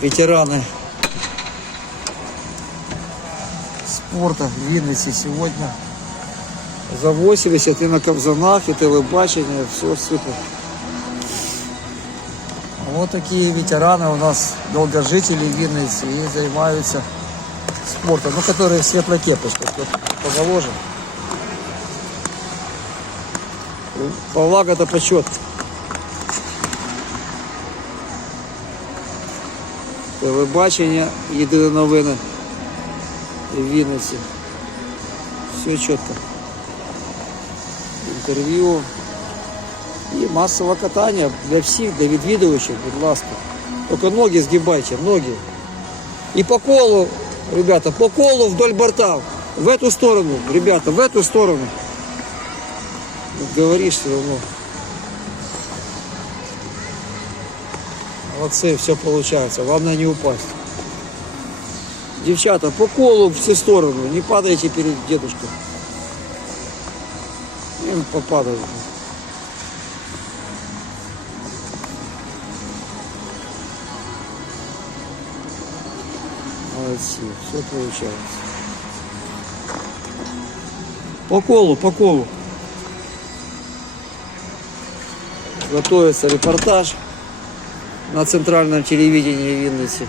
ветераны спорта в Вінниці сьогодні. За 80 і на Кобзанах, і телебачення, все супер. Вот такие ветераны у нас, долгожители Винницы, и занимаются спортом, ну, которые в светлой кепочке, вот помоложе. Повага это почет. Телебачення, єдині новини в Вінниці. Все чітко. Інтерв'ю. І масове катання для всіх, для відвідувачів, будь ласка. Тільки ноги згибайте, ноги. І по колу, ребята, по колу вдоль борта. В эту сторону, ребята, в эту сторону. Вот Говоришь все равно. Молодцы, все получается. Главное не упасть. Девчата, по колу в всю сторону. Не падайте перед дедушкой. Им попадают. Молодцы, все получается. По колу, по колу. Готовится репортаж на центральном телевидении Винницы.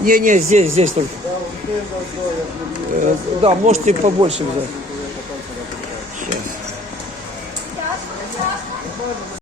Не, не, здесь, здесь только. Э, Да, можете побольше взять.